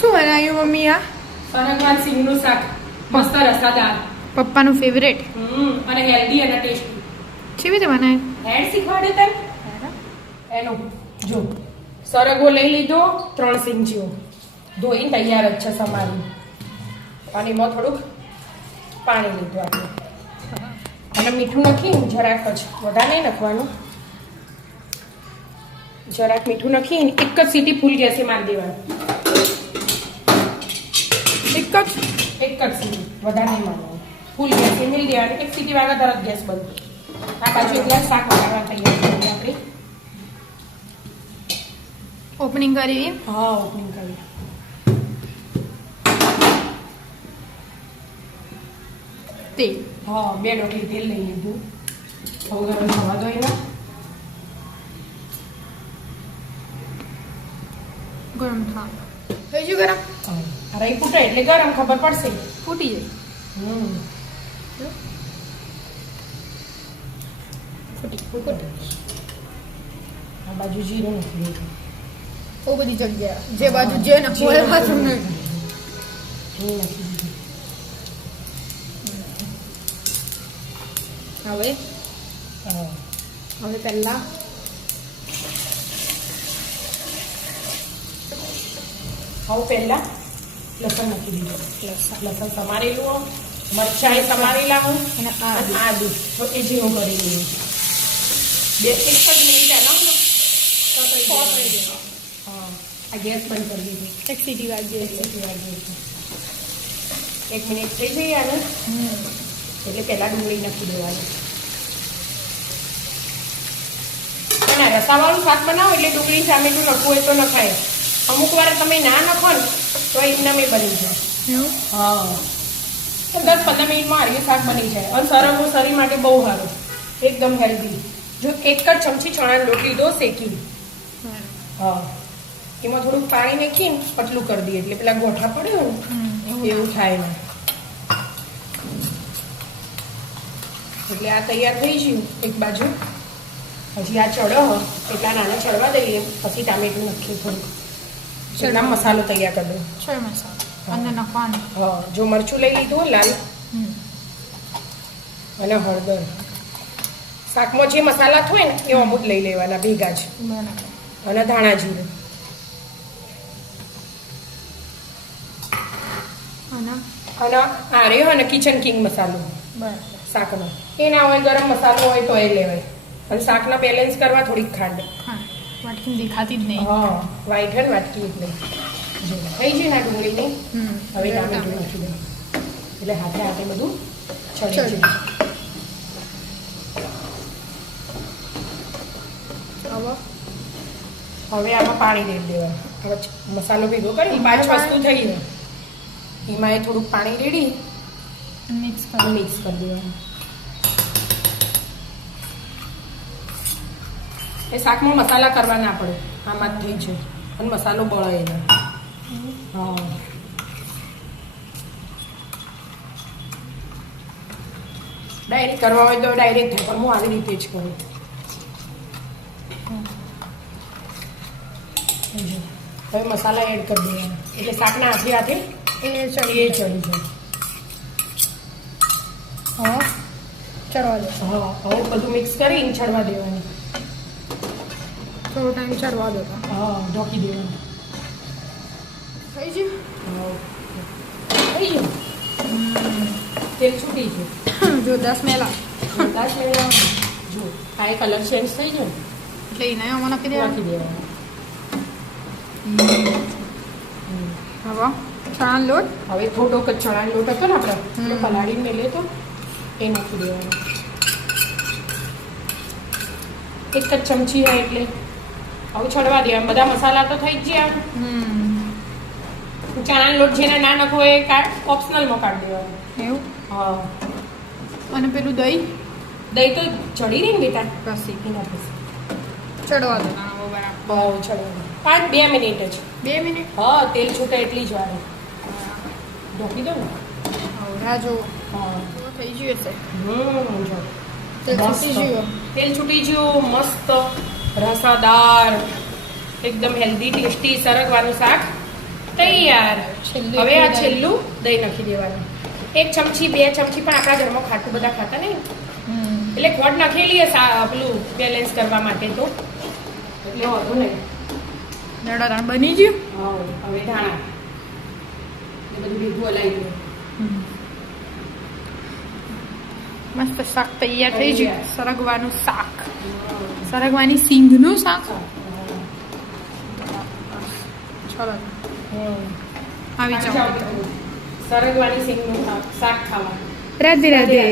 શું બનાવ્યું મમ્મી? આ સરગવા સિંગનું શાક, મસ્ત રસાદાર, પપ્પાનું ફેવરેટ અને હેલ્ધી અને ટેસ્ટી. કેવી રીતે બનાવે? હેડ શીખવાડે તને. એનો જો સરગવો લઈ લીધો, 3 સિંગ જેવો ધોઈને તૈયાર જ છે સમારી, અને એમાં થોડુંક પાણી લીધું આપણે, અને મીઠું નાખીને જરાક જ, વધારે નહીં નાખવાનું, જરાક મીઠું નાખીને એક જ સીટી ફૂલ ગેસે મારી દેવાનું. એક જ સીટી, વધારે નહીં મારવાનું, ફૂલ ગેસે મિલ દેવાની. એક સીટી વાગા તરત ગેસ બંધ. આ બાજુ એટલા શાક બનાવવા તૈયાર કરીએ આપણે. ઓપનિંગ કરી? હા, ઓપનિંગ કરી. તેલ? હા, 2 ડોકલી તેલ લઈ લીધું. હવે ગરમ થવા દો એના. ગરમ થવા થઈ ગયું ગરમ? રાઈ ફૂટે એટલે ગરમ ખબર પડશે. ફૂટી જાય. ફૂટે. આ બાજુ જીરું નથી લીધું. બહુ બધી જગ્યા જે બાજુ જે ને કોઈ બાજુ નહીં. હવે પહેલા લસણ નાખી દીધું. લસણ સમારેલું, મરચાં સમારેલા હું, અને આદુ તો એ જેવું કરી દઈએ. 1 જ મિનિટ એનો હા, આ ગેસ બંધ કરી દીધી. એક સીટી વાગી. 1 મિનિટ થઈ જઈએ આને, એટલે પહેલાં ડુંગળી નાખી દેવાની. પણ આ રસાવાળું શાક બનાવો એટલે ડુંગળી ટામેટું નાખવું હોય તો નખાય. અમુક વાર તમે ના નાખો ને તો એકદમ એ બની જાય. હા, 10-15 મિનિટમાં આર્યું શાક બની જાય. અને સરગવો શરીર માટે બહુ સારું, એકદમ હેલ્ધી. જો 1 જ ચમચી ચણાનો લોટ લીધો શેકી, હા, એમાં થોડુંક પાણી નાખીને પતલું કરી દઈએ એટલે પેલા ગોઠા પડ્યો ને એવું થાય ને. એટલે આ તૈયાર થઈ ગયું એક બાજુ. હજી આ ચડો એટલા નાના ચડવા દઈએ, પછી ટામેટું નાખીએ થોડુંક. એટલા મસાલો તૈયાર કરી દઉં. મસાલો અંદર નાખવાનો. હા, જો મરચું લઈ લીધું લાલ, અને હળદર. શાકમાં જે મસાલા હોય ને એ અમુક લઈ લેવાના ભેગા જ, અને ધાણા જીરું, અને આ રહ્યો અને કિચન કિંગ મસાલો શાકનો. એ ના હોય ગરમ મસાલો હોય તો એ લેવાય. અને શાકના બેલેન્સ કરવા થોડીક ખાંડ. વાટકી દેખાતી જ નહીં. હા, વ્હાઈટ હે ને વાટકી એટલે જો થઈ છે ને ડુંગળીની. હવે ટામેટું નાખી દઉં એટલે હાથે હાથે બધું ચડી જાય. હવે આમાં પાણી રેડી દેવાનું. હવે મસાલો ભેગો કરી 5 વસ્તુ થઈ જાય, એમાં એ થોડુંક પાણી રેડી મિક્સ કરી દેવાનું. એ શાકમાં મસાલા કરવા ના પડે, આમાં જ થઈ જાય. અને મસાલો બળે એને. હા, ડાયરેક્ટ કરવા હોય તો ડાયરેક્ટ થાય, પણ હું આવી રીતે જ કરું. હવે મસાલા એડ કરી દેવાના એટલે શાકના હાથે હાથે એ ચડી જાય. હા, ચડવા દે. હા, હવે બધું મિક્સ કરીને ચડવા દેવાનું. થોડો ટાઈમ ચડવા દો. હા, ઢોકી દેવાનું. થઈ ગયું? થઈ ગયું. તેલ છૂટી ગયું. જો 10 મેલા જો આ કલર ચેન્જ થઈ ગયો એટલે એને આમાં નાખી દેવાનું. હવે ચણાનો લોટ, હવે થોડોક જ ચણાનો લોટ હતો ને આપણે પલાળીને મેલે તો એ નાખી દેવાનો. 1 જ ચમચી હોય એટલે હવે છડવા દેવા. બધા મસાલા તો થઈ જ ગયા. ચણાનો લોટ જેને ના નાખવો એ ઓપ્શનલમાં કાઢી દેવાનો. એવું? હા. અને પેલું દહીં તો ચડી રહી ને બેટા, પછી એના પછી ચડવા દો. બહુ ચડવાનું. 2 મિનિટ જ. 2 મિનિટ? હા, તેલ છૂટે એટલી જ વાર ઢોકી દો ને. હા, જો હા, થઈ ગયું હશે. જો તેલ છૂટી ગયું. મસ્ત રસાદાર, એકદમ હેલ્ધી ટેસ્ટી સરગવાનું શાક તૈયાર. છેલ્લું હવે આ એકલું છેલ્લું દહીં નાખી દેવાનું. 1 ચમચી 2 ચમચી પણ આપણા ઘરમાં ખાટું બધા ખાતા નહીં. એટલે ખોટ નાખેલી પેલું બેલેન્સ કરવા માટે તો એટલે વાંધો નહીં. નડારાણ બની ગયું. હવે ધાણા એ બધું ભેગું હલાવી દો. મસ્ત શાક તૈયાર થઈ ગયું. સરગવાનું શાક, સરગવાની સિંગનું શાક. ચલો આવી જાઓ. સરગવાની સિંગનું શાક ખાવા. રાધે રાધે.